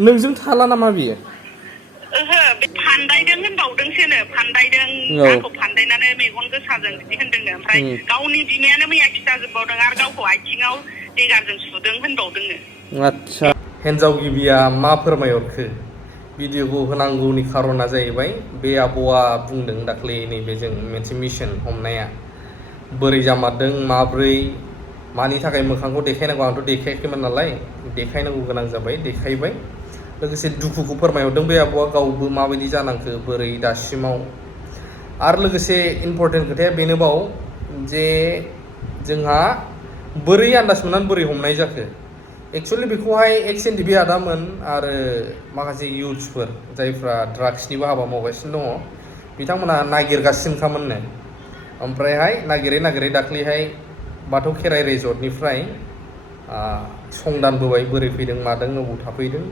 नोंजों थाला नामा बियो? ओहो बे फानदायदों होनबावदोंसोनो फानदायदों आंखौ फानदायनानै मेगन गोसाजों बिदि होनदोंनो ओमफ्राय गावनि बिमायानो मैया खिथाजोबबावदों आरो गावखौ आथिङाव देगारजों सुदों होनबावदोंनो। आच्छा हिन्जाव गिबिया मा फोरमायहरखो? भिडिअखौ होनांगौनि खारना जाहैबाय बे आब'आ बुंदों दाख्लै नैबे जों मोनसे मिशन हमनाया बोरै जामारदों माब्रै मानि थाखाय मोखांखौ देखायनांगौ आंथ' देखायाखैमोन नालाय देखायनांगौ गोनां जाबाय देखायबाय लोगोसे दुखुखौ फोरमायहरदों बे आब'आ गावबो माबायदि जानांखो बोरै दासिमाव आरो लोगोसे इम्पर्टेन्ट खोथाया बेनोबाव जे जोंहा बोरै आन्दाज मोननानै बोरै हमनाय जाखो एक्सुवेलि बेखौहाय एक्स एन आदामोन आरो माखासे इउथ्सफोर जायफ्रा ड्राग्सनिबो हाबा मावगासिनो दङ बिथांमोना नागिरगासिनोखामोननो ओमफ्रायहाय नागिरै दाख्लैहाय बाथौ खेराइ रेजर्टनिफ्राय संदानबोबाय बोरै फैदों मादों अबाव थाफैदों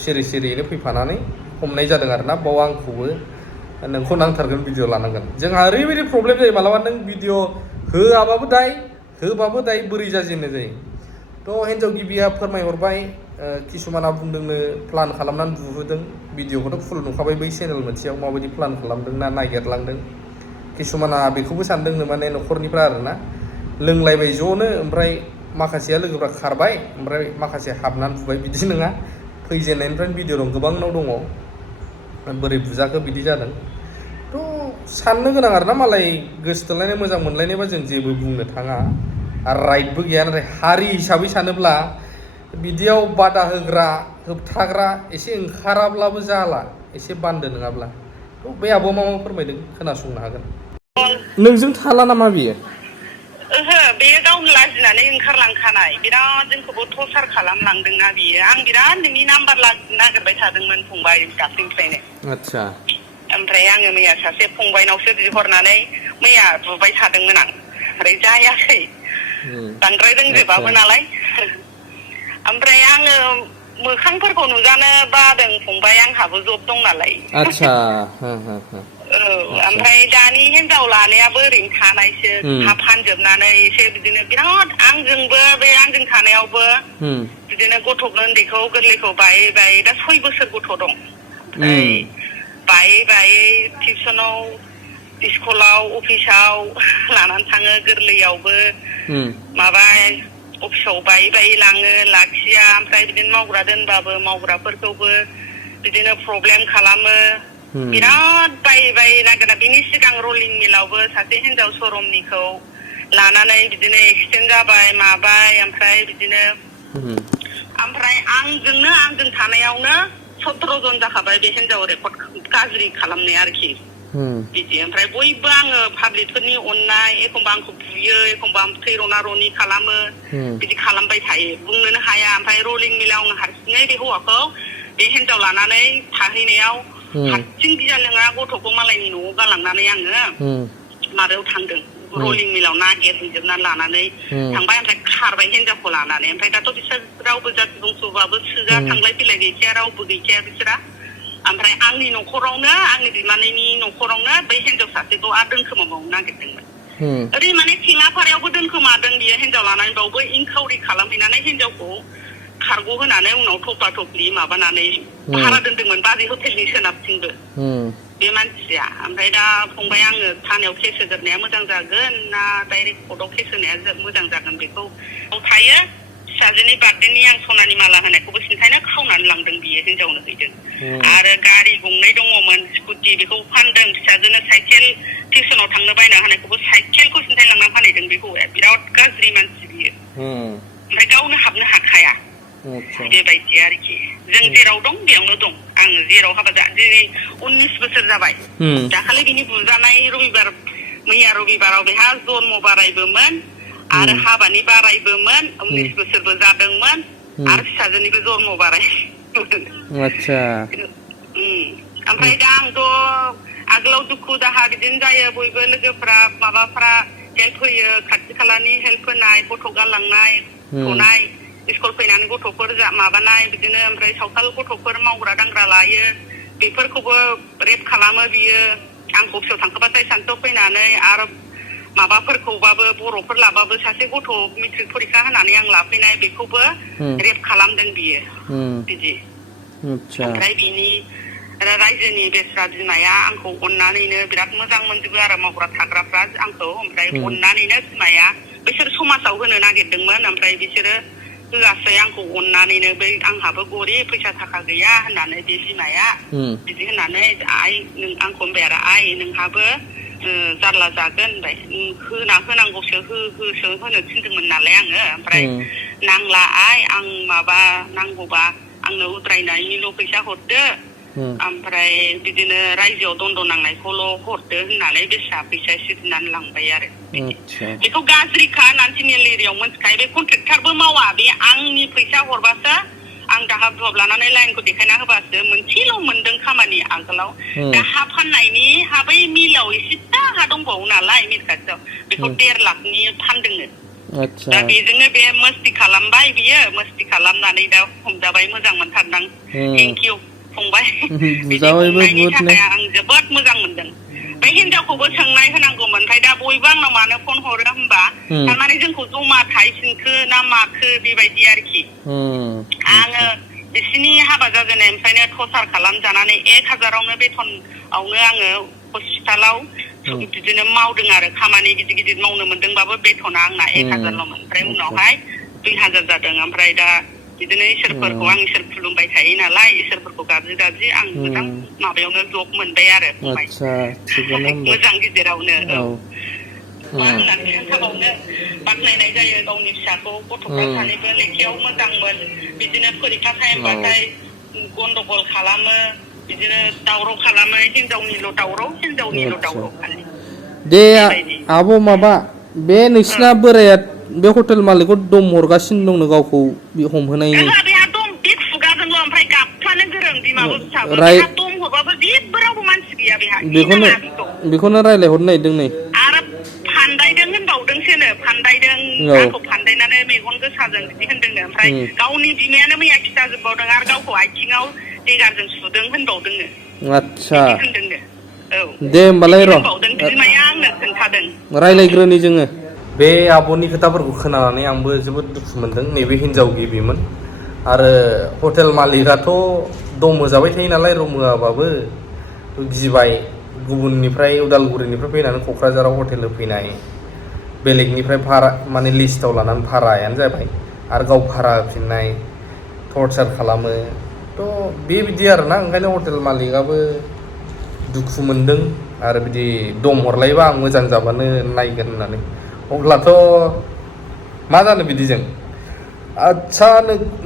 सिरि सिरियैनो फैफानानै हमनाय जादों आरोना बाव आंखौबो नोंखौ नांथारगोन भिडिअ लानांगोन जोंहा ओरैबायदि प्रब्लेम जायो मालाबा नों भिडिअ होआबाबो दाय होबाबो दाय बोरै जाजेननो जायो थ' हिन्जाव गिबिया फोरमायहरबाय किसुमाना बुंदोंनो प्लान खालामनानै बुहोदों भिडिअखौथ' फुल नुखाबाय बै चेनेल मोनसेयाव माबायदि प्लान खालामदों ना नागिरलांदों किसुमाना बेखौबो सानदोंनो माने न'खरनिफ्रा आरोना लोंलायबाय ज'नो ओमफ्राय माखासेया लोगोफ्रा खारबाय ओमफ्राय माखासे हाबनानै बुबाय बिदि नङा फैजेननायनिफ्रायनो भिडिअ दं गोबांनाव दङ बोरै बुजाखो बिदि जादों थ' साननो गोनां आरोना मालाय गोसोथोलायनाय मोजां मोनलायनायबा जों जेबो बुंनो थाङा आरो राइटबो गैया नाथाय हारि हिसाबै सानोब्ला बिदियाव बादा होग्रा होबथाग्रा एसे ओंखाराब्लाबो जाला एसे बान्दो नङाब्ला थ' बे आब'आ मा फोरमायदों खोनासंनो हागोन नोंजों थाला नामा बियो? ओहो बेयो गावनो लाजिनानै ओंखारलांखानाय बिराद जोंखौबो टर्चार खालामलांदोंना बियो आं बिराद नोंनि नाम्बार नागिरबाय थादोंमोन फंबाय दाख्लैनिफ्रायनो आच्छा ओमफ्राय आङो मैया सासे फंबायनावसो बिहरनानै मैया बुबाय थादोंमोन आं ओमफ्राय जायाखै बांद्राय रोंजोबाबो नालाय ओमफ्राय आङो मोखांफोरखौ नुजानो बादों फंबाय आंहाबो जब दं नालाय आच्छा ओमफ्राय दानि हिनजाव लानायाबो ओरैनो थानायसो हा फानजोबनानै एसे बिदिनो बिराद आंजोंबो बे आंजों थानायावबो बिदिनो गथ' उन्दैखौ गोरलैखौ बायै दा 6 बोसोर गथ' दं ओमफ्राय बायै टिउसनाव स्कुलाव अफिसाव लानानै थाङो गोरलैयावबो माबा अफिसाव बायै लाङो लाखिया ओमफ्राय बिदिनो मावग्रा दोनबाबो मावग्राफोरखौबो बिदिनो प्रब्लेम खालामो बिराद बायै नागिरना बिनि सिगां रलिं मिलावबो सासे हिनजाव सरमनिखौ लानानै बिदिनो एक्सिडेन्ट जाबाय माबाय ओमफ्राय बिदिनो ओमफ्राय आंजों थानायावनो 17 जन जाखाबाय बे हिनजाव रेकर्ड गाज्रि खालामनाय आरोखि बिदि ओमफ्राय बयबो आङो पाब्लिकफोरनि अननाय एखमबा आंखौ बुयो एखमबा थै रना रनि खालामो बिदि खालामबाय थायो बुंनोनो हाया ओमफ्राय रलिं मिलाव आङो हारसिङै बे हौवाखौ बे हिनजाव लानानै थाहैनायाव हारसिं गियानोङा गथ'खौ मालायनि न'आव गालांनानै आङो माबायाव थांदों रलिं मिलाव नागिरहैजोबनानै लानानै थांबाय ओमफ्राय खारबाय हिनजावखौ लानानै ओमफ्राय दाथ' बिसोर रावबो जाथि बंस'बाबो सोगा थांलाय फैलाय गैखाया रावबो गैखाया बिसोरा ओमफ्राय आंनि न'खरावनो आंनि बिमानैनि न'खरावनो बै हिनजाव सासेखौ आरो दोनखोमाबावनो नागिरदोंमोन ओरै माने थेङापारायावबो दोनखोमादों बियो हिनजाव लानानै बावबो इनकाउरि खालामहैनानै हिनजावखौ खारग' होनानै उनाव थफ्ला थफ्लि माबानानै भारा दोनदोंमोन बाजै हटेलनि सोनाबथिंबो बे मानसिया ओमफ्राय दा फंबाय आङो थानायाव केस होग्रोनाया मोजां जागोन ना डाइरेक्ट कर्टआव केस होनाया मोजां जागोन बेखौ थायो फिसाजोनि बार्थडेनि आं सनानि माला होनायखौबो सिन्थायनो खावनानै लांदों बियो हिनजावनो हैदों आरो गारि गंनै दङमोन स्कुटि बेखौ फानदों फिसाजोनो साइकेल टिउसनाव थांनो बायना होनायखौबो साइकेलखौ सिन्थाय लांना फानहैदों बे हौवाया बिराद गाज्रि मानसि बियो ओमफ्राय गावनो हाबनो हाखाया बेबायदि आरोखि जों जेराव दं बेयावनो दं आङो जेराव हाबा दिनै 19 बोसोर जाबाय दाखालि बिनि बुजानाय मैया रबिबाराव बेहा जन्म बारायबोमोन आरो हाबानि बारायबोमोन 19 बोसोरबो जादोंमोन आरो फिसाजोनिबो जन्म बाराय ओमफ्राय दा आंथ' आगोलाव दुखु दाहा बिदिनो जायो बयबो लोगोफ्रा माबाफ्रा हेल्प होयो खाथि खालानि हेल्प होनाय गथ' गालांनाय गनाय स्कुल फैनानै गथ'फोर माबानाय बिदिनो ओमफ्राय सावथाल गथ'फोर मावग्रा दांग्रा लायो बेफोरखौबो रेप खालामो बियो आंखौ अफिसाव थांखोबाथाय सानसेयाव फैनानै आरो माबाफोरखौबाबो बर'फोर लाबाबो सासे गथ' मेट्रिक फरिखा होनानै आं लाफैनाय बेखौबो रेप खालामदों बियो बिदि आतसा ओमफ्राय बिनि रायजोनि बेस्रा बिमाया आंखौ अननानैनो बिराद मोजां मोनजोबो आरो मावग्रा थाग्राफ्रा आंखौ ओमफ्राय अननानैनो बिमाया बिसोर समाजाव होनो नागिरदोंमोन ओमफ्राय बिसोरो होआसै आंखौ अननानैनो बै आंहाबो गरिब फैसा थाखा गैया होननानै बे बिमाया बिदि होननानै आइ नों आंखौ होनबाय आरो आइ नोंहाबो जारला जागोन होनबाय होनांगौसो होसो होनो थिनदोंमोन नालाय आङो ओमफ्राय नांला आइ आं माबा नांगौबा आंनो उद्रायनायनिल' फैसा हरदो ओमफ्राय बिदिनो रायजोआव दन्द' नांनायखौल' हरदो होननानै बेसा फैसा एसे बिनानै लांबाय आरो बेखौ गाज्रिखा होननानै मेल एरियायाव मोनथिखायो बे कन्ट्रेक्टारबो मावा बे आंनि फैसा हरबासो आं दाहार दुहाब लानानै लाइनखौ देखायना होबासो मोनसेल' मोनदों खामानि आगोलाव दा हा फाननायनि हा बै मिलाव एसे फिसा हा दंबावो नालाय मिल खाथियाव बेखौ 1.5 लाखनि फानदोंनो दा बेजोंनो बे मस्ति खालामबाय बियो मस्ति खालामनानै दा हमजाबाय मोजां मोनथारदां थेंक इउ फंबाय बिदि हमनायनि थाखाय आं जोबोद मोजां मोनदों बे हिनजावखौबो सोंनाय होनांगौमोन ओमफ्राय दा बयबो आंनाव मानो फन हरो होनबा थारमाने जोंखौ जमा थाहैफिनखो ना माखो बेबायदि आरोखि आङो बिसिनि हाबा जाजेननायनिफ्रायनो टर्चार खालामजानानै 1000आवनो बेथनावनो आङो हस्पिटालाव बिदिनो मावदों आरो खामानि गिदिर गिदिर मावनो मोनदोंबाबो बेथना आंना 1000ल'मोन ओमफ्राय उनावहाय 2000 जादों ओमफ्राय दा बिदिनो इसोरफोरखौ आं इसोर खुलुमबाय थायो नालाय इसोरफोरखौ गाबज्रि आं मोजां माबायावनो जब मोनबाय आरो मोजां गिदिरावनो मा होननानै खोन्थाबावनो बाख्नायनाय जायो गावनि फिसाखौ गथ'फ्रा सानैबो लेखायाव मोजांमोन बिदिनो फरिखा टाइमबाथाय गन्डगल खालामो बिदिनो दावराव खालामो हिनजावनिल' दावराव खालि दे आब' माबा बे नोंसिना बोराया बे हटेल मालिकखौ दम हरगासिनो दंनो गावखौ हमहोनायनि बेहा दम बे खुगाजोंल' ओमफ्राय गाबफ्लानो गोरों बिमाबो फिसाबो बेहा दम हरबाबो जेबो रावबो मानसि गैया बेहा बेखौनो रायलायहरनो नागिरदों नै आरो फान्दायदों होनबावदोंसोनो आंखौ फान्दायनानै मेगन गोसाजों बिदि होनदोंनो ओमफ्राय गावनि बिमायानो मैया खिथाजोबबावदों आरो गावखौ आथिङाव देगारजों सुदों होनबावदोंनो आतसा होनदोंनो दे होमबालाय र' बिमाया आंनो खोन्थादों रायलायग्रोनि जोङो बे आब'नि खोथाफोरखौ खोनानानै आंबो जोबोद दुखु मोनदों नैबे हिनजाव गिबिमोन आरो हटेल मालिकआथ' दम होजाबाय थायो नालाय रुम होआबाबो गिबाय गुबुननिफ्राय उदालगुरिनिफ्राय फैनानै क'क्राझाराव हटेल होफैनाय बेलेगनिफ्राय भारा माने लिस्टआव लानानै भारायानो जाबाय आरो गाव भारा होफिननाय टर्चार खालामो थ' बेबायदि आरोना ओंखायनो हटेल मालिकआबो दुखु मोनदों आरो बिदि दम हरलायबा आं मोजां जाबानो नायगोन होननानै अब्लाथ' मा जानो बिदिजों आदसा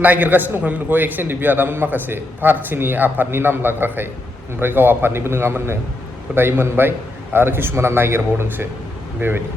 नागिरगासिनो दंखायोमोन बेखौ एक्स एनडिपि आदामोन माखासे पार्टिनि आफादनि नाम लाग्राखाय ओमफ्राय गाव आफादनिबो नङामोननो दायो मोनबाय आरो किसुमाना नागिरबावदोंसो बेबायदि